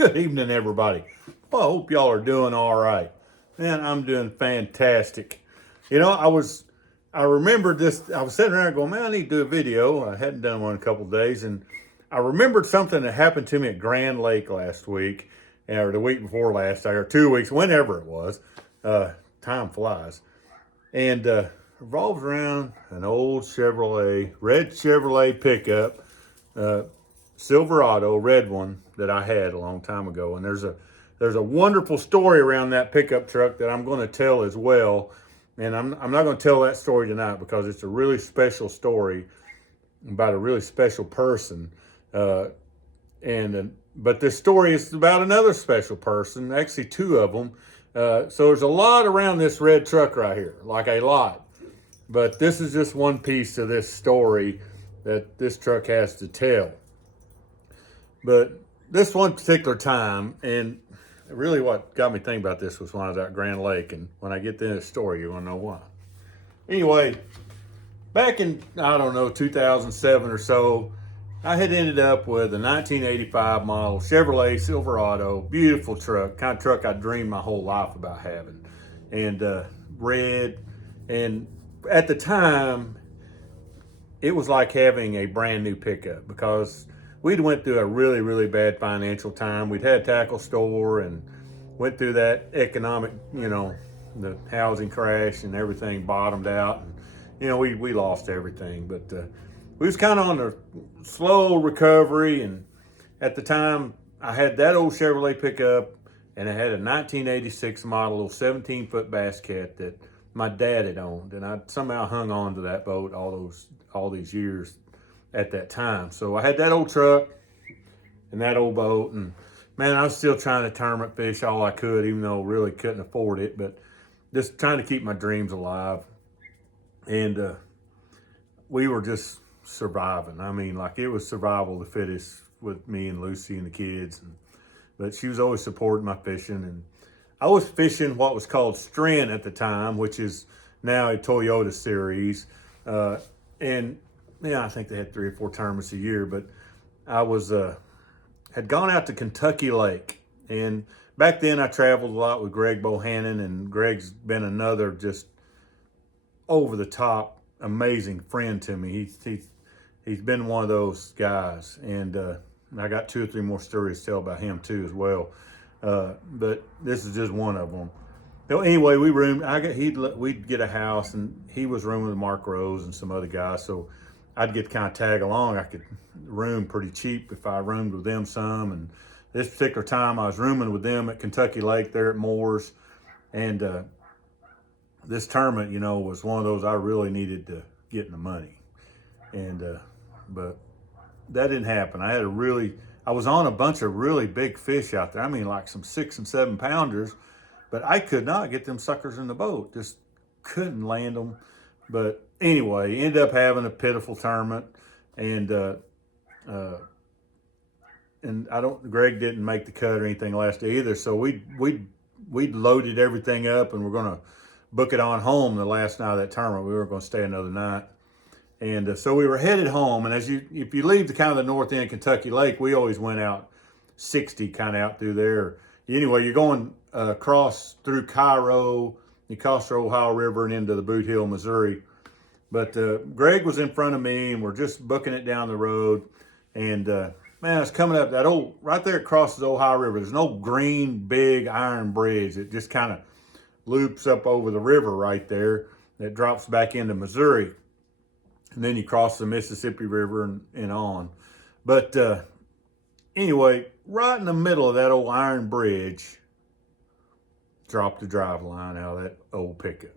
Good evening, everybody. Well, I hope y'all are doing all right. Man, I'm doing fantastic. I remembered this. I was sitting around going, man, I need to do a video. I hadn't done one in a couple of days, and I remembered something that happened to me at Grand Lake last week, or the week before last, or 2 weeks, whenever it was. Time flies, and revolves around an old Chevrolet, red Chevrolet pickup. Silverado, red one that I had a long time ago, and there's a wonderful story around that pickup truck that I'm going to tell as well. And I'm not going to tell that story tonight because it's a really special story about a really special person. But this story is about another special person, actually two of them. So there's a lot around this red truck right here, like a lot. But this is just one piece of this story that this truck has to tell. But this one particular time, and really what got me thinking about this was when I was at Grand Lake, and when I get to this story, you're gonna know why. Anyway, back in, I don't know, 2007 or so, I had ended up with a 1985 model Chevrolet Silverado, beautiful truck, kind of truck I dreamed my whole life about having, and red. And at the time, it was like having a brand new pickup because we'd went through a really, really bad financial time. We'd had a tackle store and went through that economic, the housing crash and everything bottomed out. And, we lost everything. But we was kind of on a slow recovery. And at the time, I had that old Chevrolet pickup, and I had a 1986 model, little 17-foot Basket that my dad had owned. And I somehow hung on to that boat all these years at that time. So I had that old truck and that old boat, and man, I was still trying to tournament fish all I could, even though I really couldn't afford it, but just trying to keep my dreams alive. And we were just surviving. I mean, like, it was survival of the fittest with me and Lucy and the kids. But she was always supporting my fishing, and I was fishing what was called Stren at the time, which is now a Toyota series. And I think they had 3 or 4 tournaments a year, but I had gone out to Kentucky Lake. And back then I traveled a lot with Greg Bohannon, and Greg's been another just over the top, amazing friend to me. He's been one of those guys. And I got 2 or 3 more stories to tell about him too as well. But this is just one of them. So anyway, we'd get a house, and he was rooming with Mark Rose and some other guys. So I'd get to kind of tag along. I could room pretty cheap if I roomed with them some. And this particular time I was rooming with them at Kentucky Lake there at Moore's. And this tournament, was one of those I really needed to get in the money. And but that didn't happen. I was on a bunch of really big fish out there. I mean, like some 6 and 7 pounders, but I could not get them suckers in the boat. Just couldn't land them. But anyway, ended up having a pitiful tournament, and Greg didn't make the cut or anything last day either. So we loaded everything up, and we're gonna book it on home the last night of that tournament. We were gonna stay another night, and so we were headed home. And if you leave the kind of the north end of Kentucky Lake, we always went out 60, kind of out through there. Anyway, you're going across through Cairo, you cross the Ohio River and into the Boot Hill, Missouri. But Greg was in front of me, and we're just booking it down the road. And man, it's coming up that right there across the Ohio River. There's no green, big iron bridge. It just kind of loops up over the river right there. That drops back into Missouri. And then you cross the Mississippi River and on. But anyway, right in the middle of that old iron bridge, dropped the drive line out of that old pickup.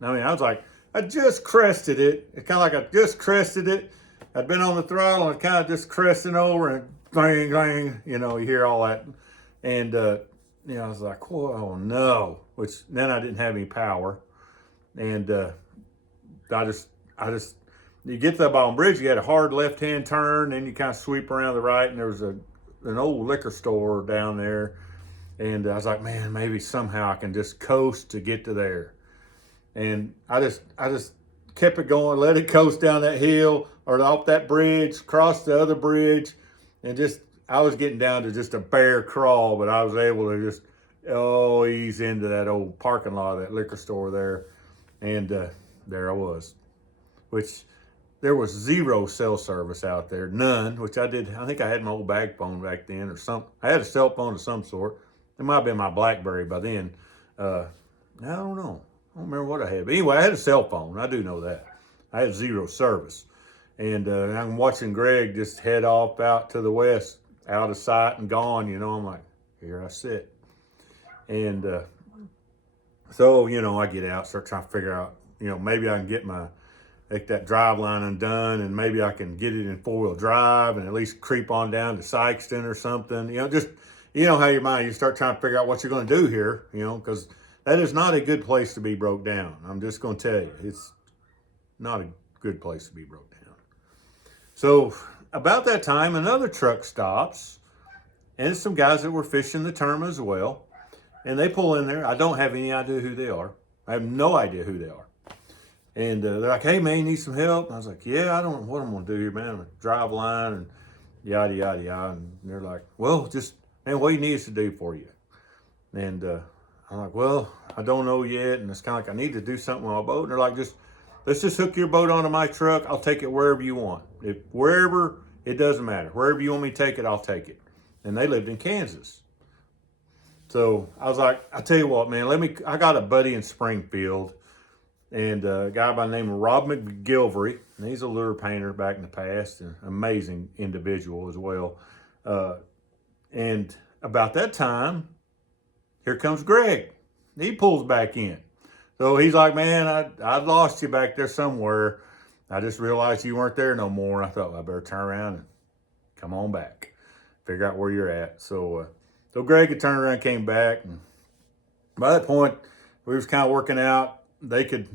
I mean, I was like, I just crested it. It's kind of like I just crested it. I'd been on the throttle and kind of just cresting over, and clang, clang, you hear all that. And, I was like, oh no, which then I didn't have any power. And I just, you get to the bottom bridge, you had a hard left-hand turn, then you kind of sweep around the right, and there was an old liquor store down there. And I was like, man, maybe somehow I can just coast to get to there. And I just kept it going, let it coast down that hill or off that bridge, cross the other bridge, and just I was getting down to just a bare crawl, but I was able to just ease into that old parking lot of that liquor store there, and there I was, which there was zero cell service out there, none. Which I did. I think I had my old bag phone back then, or something. I had a cell phone of some sort. It might have been my BlackBerry by then. I don't know. I don't remember what I had. But anyway, I had a cell phone. I do know that. I had zero service. And I'm watching Greg just head off out to the west, out of sight and gone. You know, I'm like, here I sit. And so, you know, I get out, start trying to figure out, you know, maybe I can get that drive line undone, and maybe I can get it in 4-wheel drive and at least creep on down to Sykeston or something. You know, just, you know how your mind, you start trying to figure out what you're going to do here, you know, because that is not a good place to be broke down. I'm just going to tell you, it's not a good place to be broke down. So about that time, another truck stops, and it's some guys that were fishing the term as well. And they pull in there. I don't have any idea who they are. I have no idea who they are. And they're like, hey, man, you need some help? And I was like, yeah, I don't know what I'm going to do here, man. I'm going to drive line and yada, yada, yada. And they're like, well, just, man, what do you need us to do for you? And I'm like, well, I don't know yet. And it's kind of like, I need to do something with my boat. And they're like, let's just hook your boat onto my truck. I'll take it wherever you want. Wherever, it doesn't matter. Wherever you want me to take it, I'll take it. And they lived in Kansas. So I was like, I tell you what, man, I got a buddy in Springfield, and a guy by the name of Rob McGilvery, and he's a lure painter back in the past, an amazing individual as well. And about that time, here comes Greg. He pulls back in. So he's like, man, I lost you back there somewhere. I just realized you weren't there no more. And I thought, well, I better turn around and come on back, figure out where you're at. So Greg had turned around, came back, and by that point, we was kind of working out. They could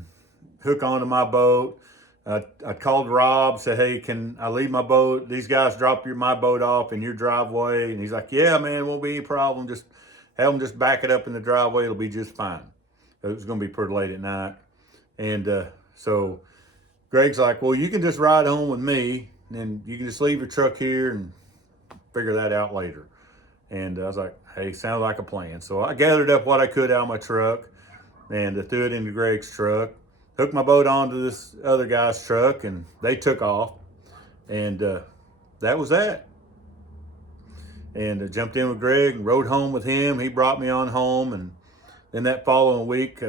hook onto my boat. I called Rob, said, hey, can I leave my boat? These guys drop my boat off in your driveway. And he's like, yeah, man, won't be any problem. Just have them just back it up in the driveway. It'll be just fine. It was going to be pretty late at night. And so Greg's like, well, you can just ride home with me, and you can just leave your truck here and figure that out later. And I was like, hey, sounds like a plan. So I gathered up what I could out of my truck and threw it into Greg's truck, hooked my boat onto this other guy's truck, and they took off. And that was that. And jumped in with Greg and rode home with him. He brought me on home. And then that following week,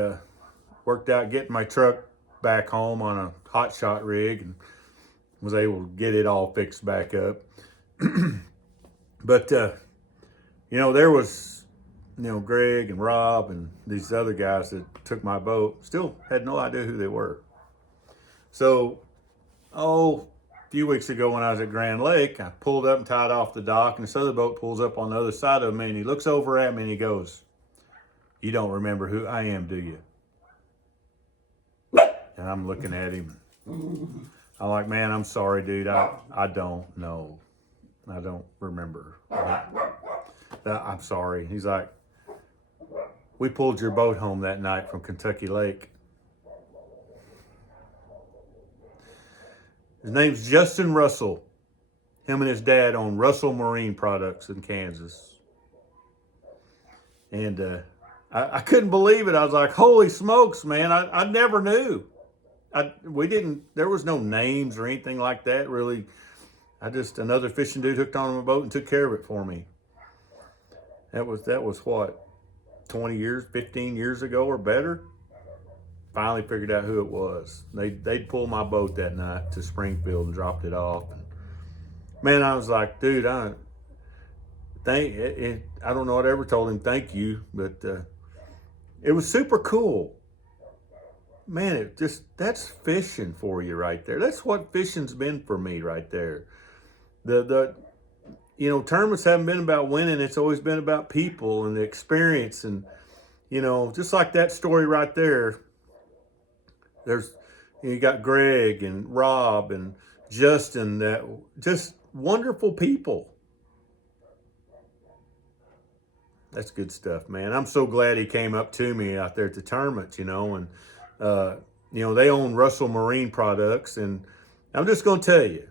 worked out getting my truck back home on a hot shot rig, and was able to get it all fixed back up. But, you know, there was, you know, Greg and Rob and these other guys that took my boat. Still had no idea who they were. So, a few weeks ago when I was at Grand Lake, I pulled up and tied off the dock, and this other boat pulls up on the other side of me, and he looks over at me and he goes, you don't remember who I am, do you? And I'm looking at him. I'm like, man, I'm sorry, dude. I don't know. I don't remember. I'm sorry. He's like, we pulled your boat home that night from Kentucky Lake. His name's Justin Russell. Him and his dad own Russell Marine Products in Kansas. And I couldn't believe it. I was like, holy smokes, man. I never knew. There was no names or anything like that, really. Another fishing dude hooked on my boat and took care of it for me. That was what, 20 years, 15 years ago or better? Finally figured out who it was. They'd pulled my boat that night to Springfield and dropped it off. And man, I was like, dude, I don't know what I ever told him thank you, but it was super cool. Man, that's fishing for you right there. That's what fishing's been for me right there. You know, tournaments haven't been about winning. It's always been about people and the experience. And, you know, just like that story right there, you got Greg and Rob and Justin, that just wonderful people. That's good stuff, man. I'm so glad he came up to me out there at the tournament, you know, and, you know, they own Russell Marine Products. And I'm just going to tell you,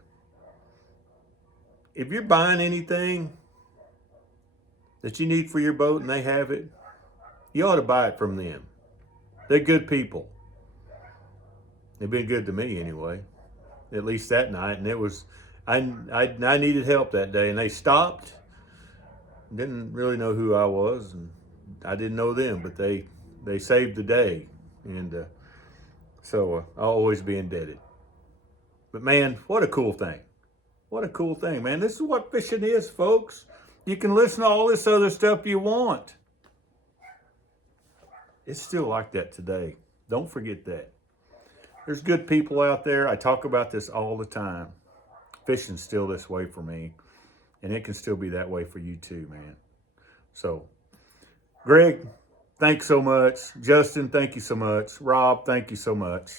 if you're buying anything, that you need for your boat and they have it, you ought to buy it from them. They're good people. They've been good to me anyway, at least that night. And it was, I needed help that day, and they stopped. Didn't really know who I was, and I didn't know them, but they saved the day. And so I'll always be indebted. But man, what a cool thing. What a cool thing, man. This is what fishing is, folks. You can listen to all this other stuff you want. It's still like that today. Don't forget that. There's good people out there. I talk about this all the time. Fishing's still this way for me, and it can still be that way for you too, man. So, Greg, thanks so much. Justin, thank you so much. Rob, thank you so much.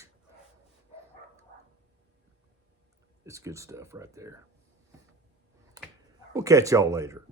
It's good stuff right there. We'll catch y'all later.